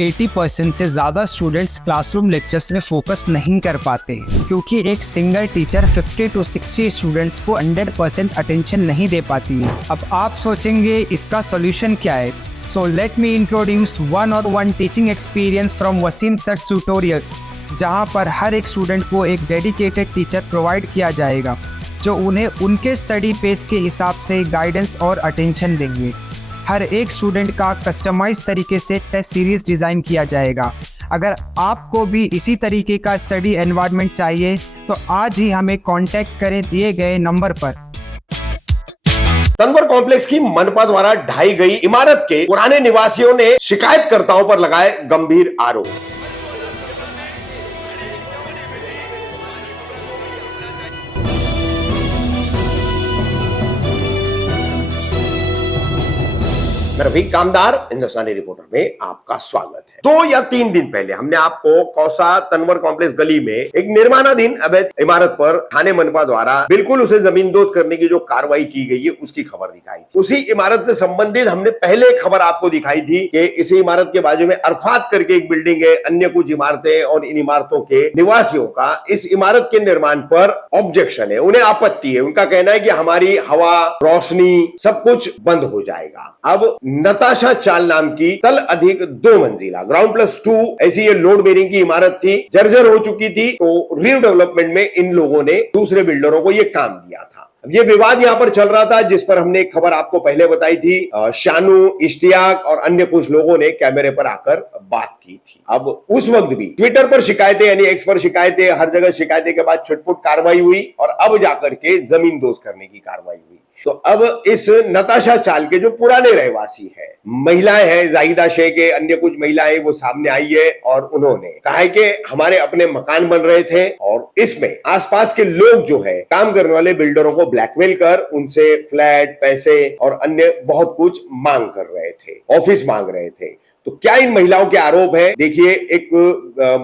80% से ज़्यादा students classroom lectures में फोकस नहीं कर पाते क्योंकि एक सिंगल टीचर 50 to 60 स्टूडेंट्स को 100% अटेंशन नहीं दे पाती है। अब आप सोचेंगे इसका सोल्यूशन क्या है? So let me introduce one-on-one teaching experience from Wasim Sir's tutorials, जहाँ पर हर एक स्टूडेंट को एक डेडिकेटेड टीचर प्रोवाइड किया जाएगा जो उन्हें उनके स्टडी पेस के हिसाब से गाइडेंस और अटेंशन देंगे। हर एक स्टूडेंट का कस्टमाइज तरीके से टेस्ट सीरीज डिज़ाइन किया जाएगा। अगर आपको भी इसी तरीके का स्टडी एनवायरनमेंट चाहिए तो आज ही हमें कांटेक्ट करें दिए गए नंबर पर। तनवर कॉम्प्लेक्स की मनपा द्वारा ढाई गई इमारत के पुराने निवासियों ने शिकायतकर्ताओं पर लगाए गंभीर आरोप। रफीक कामदार हिंदुस्तानी रिपोर्टर में आपका स्वागत है। 2 या 3 दिन पहले हमने आपको कौसा तनवर कॉम्प्लेक्स गली में एक निर्माणाधीन अवैध इमारत पर थाने मनपा द्वारा बिल्कुल उसे जमींदोज करने की जो कार्रवाई की गई है उसकी खबर दिखाई थी। उसी इमारत से संबंधित हमने पहले खबर आपको दिखाई थी कि इसी इमारत के बाजू में अरफात करके एक बिल्डिंग है, अन्य कुछ इमारतें, और इन इमारतों के निवासियों का इस इमारत के निर्माण पर ऑब्जेक्शन है, उन्हें आपत्ति है। उनका कहना है कि हमारी हवा, रोशनी सब कुछ बंद हो जाएगा। अब नताशा चाल नाम की तल अधिक 2 मंजिला ग्राउंड+2 ऐसी ये लोड बेरिंग की इमारत थी, जर्जर हो चुकी थी। तो रीडेवलपमेंट में इन लोगों ने दूसरे बिल्डरों को ये काम दिया था। अब ये विवाद यहाँ पर चल रहा था जिस पर हमने एक खबर आपको पहले बताई थी। शानू, इश्तियाक और अन्य कुछ लोगों ने कैमरे पर आकर बात की थी। अब उस वक्त भी ट्विटर पर शिकायतें, यानी एक्स पर शिकायतें, हर जगह शिकायतें के बाद छुटपुट कार्रवाई हुई और अब जाकर के जमींदोज करने की कार्रवाई हुई। तो अब इस नताशा चाल के जो पुराने रहवासी है, महिलाएं हैं, जाहिदा शेख है, अन्य कुछ महिलाएं, वो सामने आई है और उन्होंने कहा है कि हमारे अपने मकान बन रहे थे और इसमें आसपास के लोग जो है काम करने वाले बिल्डरों को ब्लैकमेल कर उनसे फ्लैट, पैसे और अन्य बहुत कुछ मांग कर रहे थे, ऑफिस मांग रहे थे। तो क्या इन महिलाओं के आरोप है? देखिए, एक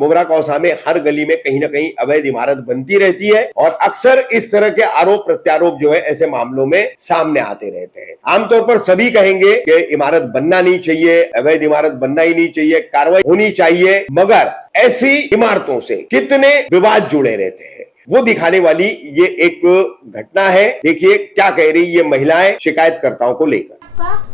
मुबरा कौसा में हर गली में कहीं ना कहीं अवैध इमारत बनती रहती है और अक्सर इस तरह के आरोप प्रत्यारोप जो है ऐसे मामलों में सामने आते रहते हैं। आमतौर पर सभी कहेंगे कि इमारत बनना नहीं चाहिए, अवैध इमारत बनना ही नहीं चाहिए, कार्रवाई होनी चाहिए, मगर ऐसी इमारतों से कितने विवाद जुड़े रहते हैं वो दिखाने वाली ये एक घटना है। देखिए क्या कह रही ये महिलाएं शिकायतकर्ताओं को लेकर।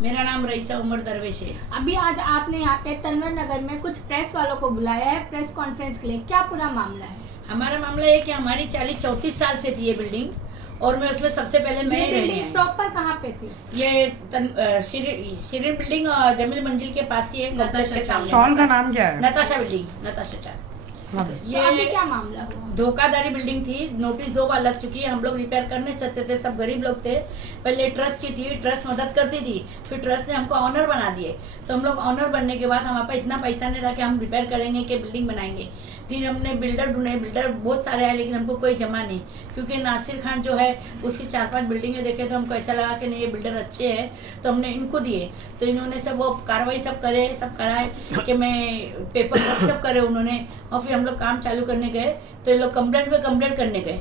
मेरा नाम रईसा उमर दरवेश है। अभी आज आपने यहाँ पे तनवर नगर में कुछ प्रेस वालों को बुलाया है प्रेस कॉन्फ्रेंस के लिए, क्या पूरा मामला है? हमारा मामला है कि हमारी 40-34 साल से थी ये बिल्डिंग और मैं उसमें सबसे पहले मैं ही रहने आई। प्रॉपर कहाँ पे थी ये? शिरीन बिल्डिंग जमील मंजिल के पास ही है, के सामने। शॉल का नाम क्या है? नताशा बिल्डिंग, नताशा चाल। ये अभी क्या मामला हुआ? धोखाधड़ी बिल्डिंग थी, नोटिस 2 बार लग चुकी है। हम लोग रिपेयर कर नहीं सकते थे, सब गरीब लोग थे। पहले ट्रस्ट की थी, ट्रस्ट मदद करती थी, फिर ट्रस्ट ने हमको ऑनर बना दिए। तो हम लोग ऑनर बनने के बाद हमारे पास इतना पैसा नहीं था कि हम रिपेयर करेंगे कि बिल्डिंग बनाएंगे। फिर हमने बिल्डर ढूंढे, बिल्डर बहुत सारे आए लेकिन हमको कोई जमा नहीं, क्योंकि नासिर खान जो है उसकी 4-5 बिल्डिंगें देखे तो हमको ऐसा लगा कि नहीं ये बिल्डर अच्छे हैं, तो हमने इनको दिए। तो इन्होंने सब वो कार्रवाई सब करे, सब कराए कि मैं पेपर सब करे उन्होंने, और फिर हम लोग काम चालू करने गए तो ये लोग कंप्लेंट पे कंप्लेंट करने गए।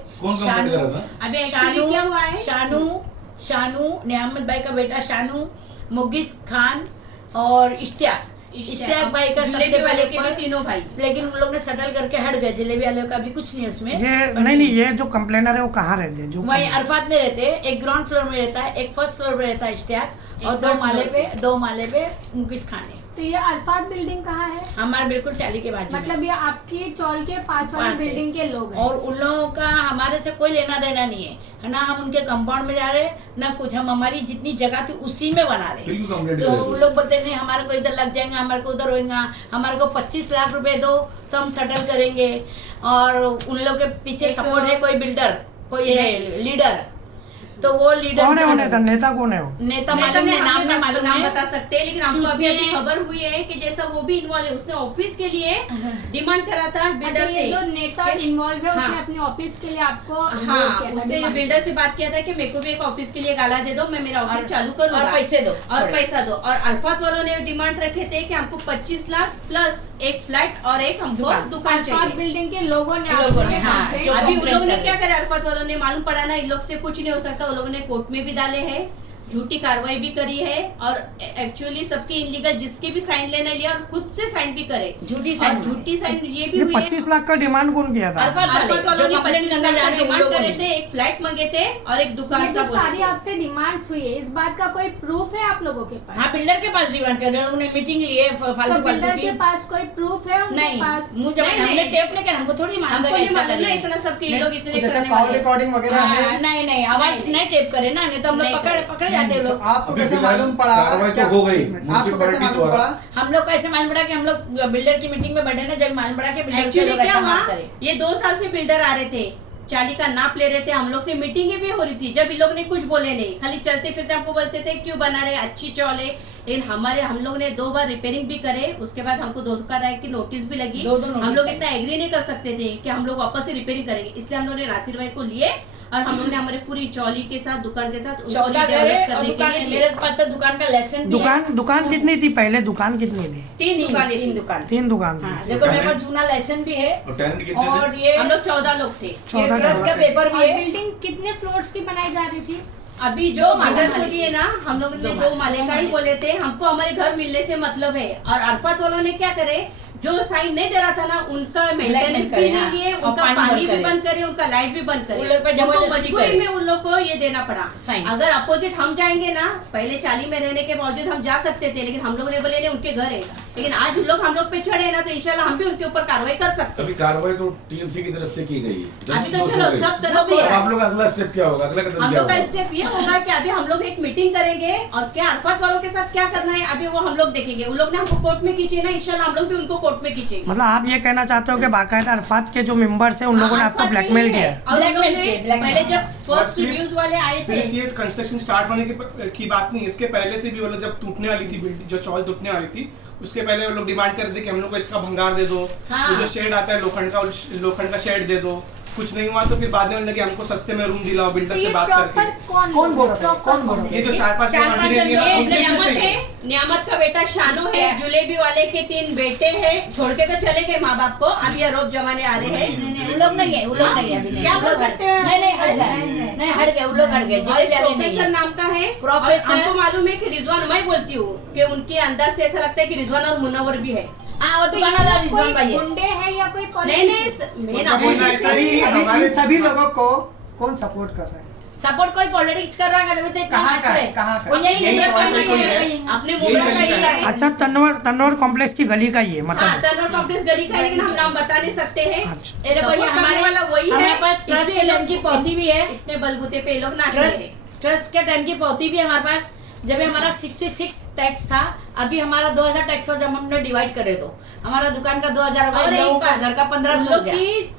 शानू, नियामत भाई का बेटा शानू, मुगिस खान और इश्तियाक भाई का सबसे पहले तीनों भाई, लेकिन उन लोग ने सेटल करके हट गए। जलेबी वाले का भी कुछ नहीं उसमें। ये जो कंप्लेनर है वो कहाँ रहते हैं? वही अरफात में रहते हैं। एक ग्राउंड फ्लोर में रहता है, एक फर्स्ट फ्लोर में रहता है इश्तियाक, और 2 माले पे मुगिस खान है। तो ये अरफात बिल्डिंग कहाँ है? हमारे बिल्कुल चाली के बाजू। मतलब ये आपकी चौल के पास वाली बिल्डिंग के लोग हैं। और उन लोगों का हमारे से कोई लेना देना नहीं है ना। हम उनके कंपाउंड में जा रहे ना कुछ, हम हमारी जितनी जगह थी उसी में बना रहे। तो उन लोग बोलते नहीं हमारे को इधर लग जाएगा, हमारे को उधर होगा, हमारे को 25 लाख रुपए दो तो हम सेटल करेंगे। और उन लोग के पीछे सपोर्ट है कोई बिल्डर, कोई है लीडर। तो वो लीडर कौन है? नेता कौन है? वो नेता मालूम है, नाम नहीं मालूम है, बता सकते हैं, लेकिन हमको अभी खबर हुई है कि जैसा वो भी इन्वॉल्व है, उसने ऑफिस के लिए डिमांड करा था बिल्डर से। जो नेता इन्वॉल्व है उसने अपने ऑफिस के लिए आपको उसने बिल्डर से बात किया था कि मेरे को भी एक ऑफिस के लिए गाला दे दो, मैं मेरा ऑफिस चालू करूंगा और पैसे दो। और अरफात वालों ने डिमांड रखे थे कि हमको 25 लाख प्लस एक फ्लैट और एक हमको दुकान चाहिए। बिल्डिंग के लोगों ने अभी उन लोगों ने क्या करे, अरफात वालों ने, मालूम पड़ा ना इन लोग से कुछ नहीं हो सकता, उन लोगों ने कोर्ट में भी डाले हैं, झूठी कार्रवाई भी करी है और एक्चुअली सबके इनलीगल जिसके भी साइन लेना लिया और खुद से साइन भी करे, झूठी और साइन झूठी साइन ये भी ये हुई है। 25 लाख का डिमांड कौन किया था? अरफात वाले अरफात वालों जो ने कंप्लेंट 25 करने लाख जा का रहे हैं उन डिमांड लोगों करे ने। थे, एक फ्लैट मांगे थे और एक ये दुकान जो का सारी बोले थे। आपसे डिमांड्स हुई है, इस बात का कोई प्रूफ है आप लोगों के पास? हाँ, बिल्डर के पास डिमांड कर रहे हैं, उन्होंने मीटिंग ली है तो फालतू बिल्डर की। के पास कोई प्रूफ है उनके नहीं, पास? मुंह जब नहीं, हमने नहीं। टेप नहीं कर, हमको थोड़ी मालूम हमको था नहीं कैसा मालूम ना करेंगे। इतना सबके ये लोग इतने जैसे करने कॉल वाले। रिकॉर्डिंग वगैरह है। हाँ, नहीं आवाज नहीं टेप करे ना, नहीं तो हम लोग नहीं पकड़े जाते हैं तो लोग। आपको अभी कैसे फिलहाल मालूम पड़ा? कार्रवाई तो क्या- हो गई, आपको कैसे म्युनिसिपैलिटी मालूम द्वारा। पड़ा? हम लोग को ऐसे मालूम पड़ा कि हम लोग बिल्डर की मीटिंग में बैठे ना, जब मालूम पड़ा कि बिल्डर से एक्चुअली लोग क्या ऐसा हुआ, बात करे। ये 2 साल से बिल्डर आ रहे थे, चाली का नाप ले रहे थे, हम लोग से मीटिंगें भी हो रही थी। जब इन लोग ने कुछ बोले नहीं, खाली चलते फिरते हमको बोलते थे क्यों बना रहे, अच्छी चौल है। लेकिन हम लोग ने 2 बार रिपेयरिंग भी करे, उसके बाद हमको धोखाधड़ी की नोटिस भी लगी। दो नोटिस हम लोग आई। इतना एग्री नहीं कर सकते थे कि हम लोग वापस से रिपेयरिंग करेंगे, इसलिए हम लोग ने नासिर भाई को लिए और हम लोग ने हमारे पूरी चौली के साथ, दुकान के साथ 14 डेवलप घरे और करने के दुकान, लिए दिए। मेरे पास तो दुकान का लेसन भी है। दुकान कितनी थी पहले? दुकान कितनी थी? 3 दुकानें तीन थी। दुकान। 3 दुकान हाँ, थी। देखो मेरे पास जूना लेसन भी है और टेनेंट कितने और थे? ये हम लोग 14 लोग थे। 14 ट्रस्ट का थे। पेपर भी और है। बिल्डिंग कितने फ्लोर्स की बनाई जा रही थी? अभी दो जो माले बिल्डर को वाली दिए ना, हम लोग ने 2 माले का ही बोले थे। हमको हमारे घर मिलने से मतलब है। और अरफात वालों ने क्या करे, जो साइन नहीं दे रहा था ना, उनका मेंटेनेंस करे, भी हाँ। नहीं दिए, और उनका पानी पानी बंद भी करे। बंद करे, उनका लाइट भी बंद उन करे। लोग पे उनको जबरदस्ती मजबूरी करे। में उन लोग को ये देना पड़ा। साइन। अगर अपोजिट हम जाएंगे ना, पहले चाली में रहने के बावजूद हम जा सकते थे, लेकिन हम लोग ने बोले नहीं, उनके घर है। लेकिन आज उन लोग हम लोग पे चढ़े ना, तो इंशाल्लाह हम भी उनके ऊपर कार्रवाई कर सकते हैं। अभी कार्रवाई तो टीएमसी की तरफ से की गई है। अभी तो चलो सब तरफ भी हो है। अब रहा है। आप लोग अगला स्टेप क्या होगा, अगला कदम हम क्या लोग का होगा? स्टेप ये होगा कि अभी हम लोग एक मीटिंग करेंगे और क्या अरफात वालों के साथ क्या करना है अभी वो हम लोग देखेंगे। उन लोग ने हमको कोर्ट में खींचे ना, इंशाल्लाह हम लोग भी उनको कोर्ट में खींचेंगे। मतलब आप ये कहना चाहते हो कि बाकायदा अरफात के जो मेंबर्स हैं उन लोगों ने आपको अरफात ब्लैकमेल नहीं किया है। है? और उन लोग ब्लैकमेल ने किए, ब्लैकमेल। पहले जब फर्स्ट सिर्फ- रिव्यूज वाले आए थे, सिर्फ ये कंस्ट्रक्शन स्टार्ट होने की बात नहीं, इसके पहले से भी वो लोग जब टूटने वाली थी बिल्डिंग, जो चौल टूटने वाली थी, उसके पहले वो लोग डिमांड कर रहे थे कि हम लोग को इसका भंगार दे दो, हाँ। वो जो शेड आता है लोखंड का शेड दे दो। कुछ नहीं हुआ तो फिर बाद में उन्होंने कि हमको सस्ते में रूम दिलाओ, बिल्डर तो से ये बात प्रॉपर करके। कौन बोल रहा था? कौन बोल रहा था? ये जो 4-5 चार पांच आंटी जन ने जो नियामत है, नियामत का बेटा शानू है, जुलेबी वाले के 3 बेटे हैं, छोड़ के तो चले गए माँ बाप को, अभी आरोप जमाने आ रहे हैं। नहीं, वो लोग नहीं है, वो लोग नहीं है अभी नहीं। क्या वो बोल लोग हट सकते गए। हैं? नहीं हट गए, नहीं हट गए, वो लोग हट गए। और जिलेबी वाले नहीं प्रोफेसर है। नाम का है। प्रोफेसर- और हमको मालूम है कि रिजवान, मैं बोलती हूँ कि उनके अंदाज से ऐसा लगता है कि रिजवान और मुनव्वर भी है। हाँ, वो दुकान वाला रिजवान कोई भाई है। गुंडे हैं या कोई नहीं नहीं, मेन उनका बोलना opposition ऐसा ही है। है। हमारे- इन सभी लोगों को कौन सपोर्ट कर रहा है? सपोर्ट कोई पॉलिटिक्स कर रहा है, तभी तो इतना कहाँ नाच का है? रहे। कहाँ का? वो यही यही है, सवाल कहीं कोई है, है। कहीं है। अपने यही मुमरा का गली ही का है। अच्छा, तनवर कॉम्प्लेक्स की गली का ही है हाँ, मतलब? तनवर कॉम्प्लेक्स गली का है, लेकिन हम नाम बता नहीं सकते हैं। अच्छा। ये देखो, ये Support करने वाला वही हमारे है। पास ट्रस्ट इसलिए के टाइम की लोग पौती भी है। इतने बलबूते पे ये लोग नाच रहे हैं। ट्रस्ट के टाइम की पौती भी है हमारे पास। जब हमारा 66 टैक्स था, अभी हमारा 2000 टैक्स हुआ, जब हमने डिवाइड करे तो हमारा दुकान का 2000 हो और गया, एक लोगों का बात, घर का 1500 हो उन लोग गया। की,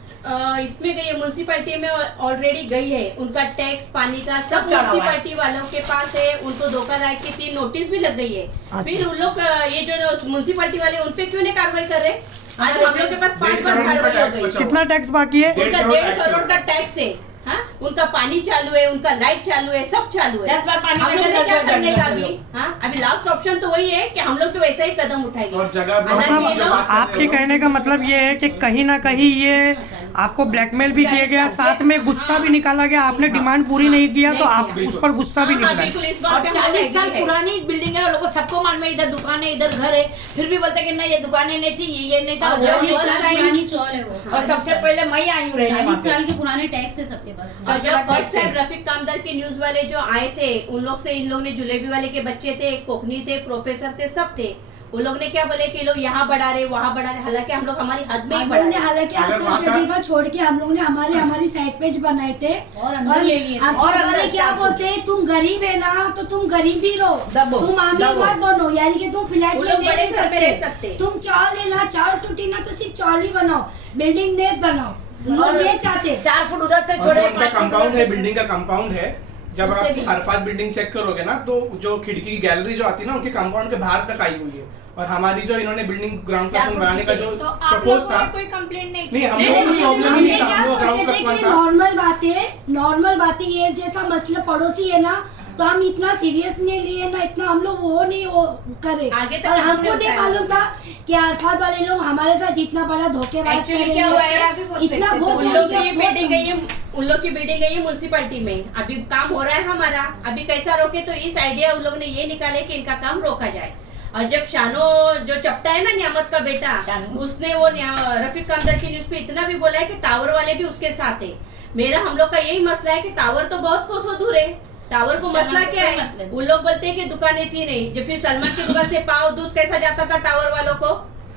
इसमें गई है, म्यूनसिपैलिटी में ऑलरेडी गई है, उनका टैक्स पानी का सब चढ़ा हुआ है। म्यूनसिपैलिटी वालों के पास है। उनको धोखाधड़ी की 3 नोटिस भी लग गई है। अच्छा। फिर उन लोग ये जो म्यूनसिपैलिटी वाले उन पे क्यों नहीं कार्रवाई कर रहे? आज हम लोग के पास 5 बार 1.5 करोड़ कार्रवाई का हो टैक्स गई। बचा। कितना टैक्स बाकी है? उनका 1.5 करोड़ का टैक्स है। हाँ, उनका पानी चालू है, उनका लाइट चालू है, सब चालू है। 10 बार पानी हम लोग का ने क्या टैक्स करने का बढ़ अभी? गया। हाँ, अभी लास्ट ऑप्शन तो वही है कि हम लोग भी वैसा ही कदम उठाएंगे। और जगह block हालांकि मतलब ये लोग- आपके कहने का मतलब ये है कि कहीं ना कहीं ये आपको ब्लैकमेल भी किया गया, साथ में गुस्सा भी निकाला गया। आपने डिमांड पूरी नहीं किया तो आप उस पर गुस्सा भी हाँ, निकला है। बिल्कुल, इस बात और पे हम 40 साल agree है। पुरानी बिल्डिंग है, लोगों को सबको मालूम है, इधर दुकान है, इधर घर है, फिर भी बोलते कि नहीं ये दुकानें नहीं थी, ये नहीं था, और वो जब नहीं first था। time- पुरानी चौल है वो। और सबसे पहले मैं आई हूँ रहने 40 वहाँ पे। साल के पुराने टैक्स है सबके पास। और सब जब जगह फर्स्ट टैक्स टाइम है। रफीक कामदार के न्यूज वाले जो आए थे, उन लोग से इन लोग ने जुलेबी वाले के बच्चे थे, कोकनी थे, प्रोफेसर थे, सब थे। उन लोग ने क्या बोले कि लोग यहाँ बढ़ा रहे, वहाँ बढ़ा रहे, हालांकि हम लोग हमारी हद में ही हम बढ़ा लोग ने रहे। हालांकि असल जगह को छोड़ के हम लोग ने हमारी साइड पेज बनाए थे और अंदर ले लिए थे। अब और वाले अंदर क्या 4 बोलते हैं, तुम गरीब है ना तो तुम गरीब ही रहो, दबो, तुम अमीर दबो। मत बनो, यानी कि तुम फ्लैट वो में लोग दे बड़े नहीं घर पे रह सकते। सकते, तुम चावल लेना, चावल टूटी ना तो सिर्फ चावल ही बनाओ, बिल्डिंग नहीं बनाओ। लोग और ये चाहते। 4 फुट उधर से और छोड़े, जो उनका 5 फुट कंपाउंड उधर है, से बिल्डिंग का कंपाउंड है, जब उससे आप भी। अरफात बिल्डिंग चेक करोगे ना, तो जो खिड़की की गैलरी जो आती है ना, उनके कंपाउंड के बाहर तक आई हुई है। और हमारी जो इन्होंने बिल्डिंग ग्राउंड 4 प्लस फुट बनाने का पीछे। जो तो आप प्रपोज लोगों था, ने कोई कंप्लेंट नहीं नहीं की? हम नहीं, लोगों को नहीं, प्रॉब्लम ही हमने नहीं था, क्या हम लोग ग्राउंड सोचे प्लस थे वन कि था। नॉर्मल बात है, ये जैसा मसला पड़ोसी है ना, तो हम इतना सीरियस नहीं लिए ना, इतना हम लोग वो नहीं वो करे। आगे तक और हमने हमको नहीं उठाया मालूम था कि अरफात वाले लोग हमारे साथ इतना बड़ा धोखेबाज Actually क्या हुआ है? करेंगे, इतना बहुत उन लोग की ये बिल्डिंग है, ये उन लोग की बिल्डिंग है ये म्यूनसिपैलिटी में, अभी काम हो रहा है हमारा, अभी कैसा रोके, तो इस आइडिया उन लोग ने ये निकाले कि इनका काम रोका जाए। और जब शानो जो चपटा है ना नियामत का बेटा, उसने वो रफीक कामदार की न्यूज पे इतना भी बोला है कि टावर वाले भी उसके साथ है। मेरा हम लोग का यही मसला है कि टावर तो बहुत कोसों दूर है, टावर को मसला क्या है, वो लोग बोलते हैं कि दुकानें थी नहीं, जब फिर सलमान की दुकान से पाव दूध कैसा जाता था टावर वालों को,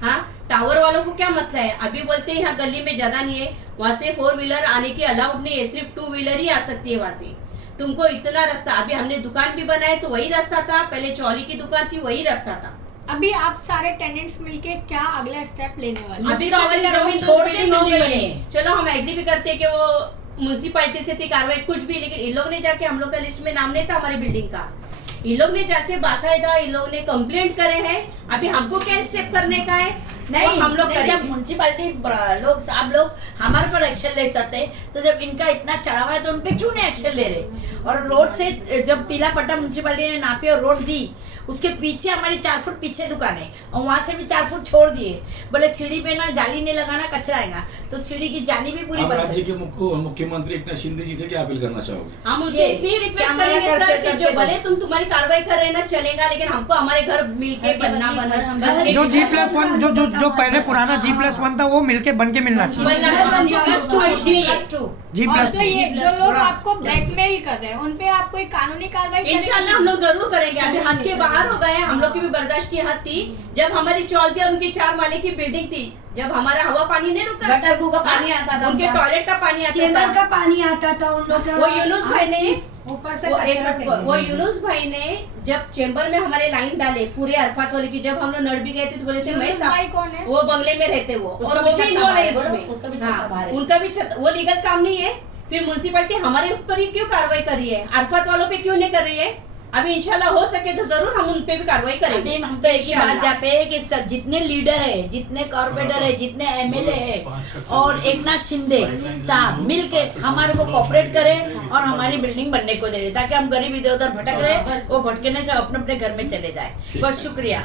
हाँ टावर वालों को क्या मसला है, अभी बोलते हैं यहाँ गली में जगह नहीं है, वहाँ से 4 व्हीलर आने की अलाउड नहीं है, सिर्फ 2 व्हीलर ही आ सकती है वहाँ से, तुमको इतना रास्ता, अभी हमने दुकान भी बनाए तो वही रास्ता था, पहले चौली की दुकान थी वही रास्ता था। अभी आप सारे टेनेंट्स मिलके क्या अगला स्टेप लेने वाले? अभी तो हमारी जमीन छोड़ के मिल गई है, चलो हम एग्री भी करते हैं कि वो म्यूनसिपैलिटी से थी कार्रवाई कुछ भी, लेकिन इन लोग ने जाके, हम लोग का लिस्ट में नाम नहीं था हमारी बिल्डिंग का, इन लोग ने जाके बाकायदा इन लोग ने कंप्लेंट करे हैं। अभी हमको क्या स्टेप करने का है, नहीं हम लोग नहीं, जब म्यूनसिपैलिटी लोग सब लोग हमारे पर एक्शन ले सकते, तो जब इनका इतना चढ़ावा है तो उनपे क्यों नहीं एक्शन ले रहे? और रोड से जब पीला पट्टा म्यूनसिपैलिटी ने नापी और रोड दी, उसके पीछे हमारी 4 फुट पीछे दुकान है और वहाँ से भी 4 फुट छोड़ दिए, बोले सीढ़ी पे ना जाली नहीं लगाना, कचरा आएगा, तो सीढ़ी की जाली भी पूरी आप बंद राज्य है। के मुख्यमंत्री एकनाथ शिंदे जी से क्या अपील करना चाहोगे? हम उनसे इतनी रिक्वेस्ट करेंगे सर कि जो भले तुम्हारी कार्रवाई कर रहे हैं ना चलेगा, लेकिन हमको हमारे घर मिलके बनना जो G+1 जो पहले पुराना G+1 था वो मिलके बन के मिलना चाहिए। तो ये जो लोग आपको ब्लैकमेल कर रहे हैं उन पे आप कोई कानूनी कार्रवाई इंशाल्लाह हम लोग जरूर करेंगे। अभी हद के बाहर हो गए हैं, हम लोग की भी बर्दाश्त की हद थी। जब हमारी चौल थी और उनकी 4 माले की बिल्डिंग थी, जब हमारा हवा पानी नहीं रुका, गटर का पानी आता था, उनके टॉयलेट का पानी आता चेंबर था, का पानी आता था उन लोग का, वो यूनुस भाई ने ऊपर से कचरा फेंकने। वो यूनुस भाई ने जब चेंबर में हमारे लाइन डाले पूरे अरफात वाले की, जब हम लोग नड़ भी गए थे तो बोले थे मैं भाई कौन है? वो बंगले में रहते वो, उसका और वो भी भी छत्ता इन्वॉल्व है बाहर है, इसमें, उसका भी छत्ता बाहर है। उनका भी छत, वो लीगल काम नहीं है। फिर म्यूनसिपैलिटी हमारे ऊपर ही क्यों कार्रवाई कर रही है, अरफात वालों पे क्यों नहीं कर रही है? अभी इंशाल्लाह हो सके तो जरूर हम उन पे भी कार्रवाई करेंगे। अभी हम तो एक ही बात चाहते हैं कि जितने लीडर है, जितने कॉर्पोरेटर है, जितने एमएलए है और एकनाथ शिंदे साहब मिलके हमारे को कोऑपरेट करें और हमारी बिल्डिंग बनने को दे, ताकि हम गरीब इधर उधर भटक रहे, वो भटकने से अपने अपने घर में चले जाए। बस शुक्रिया।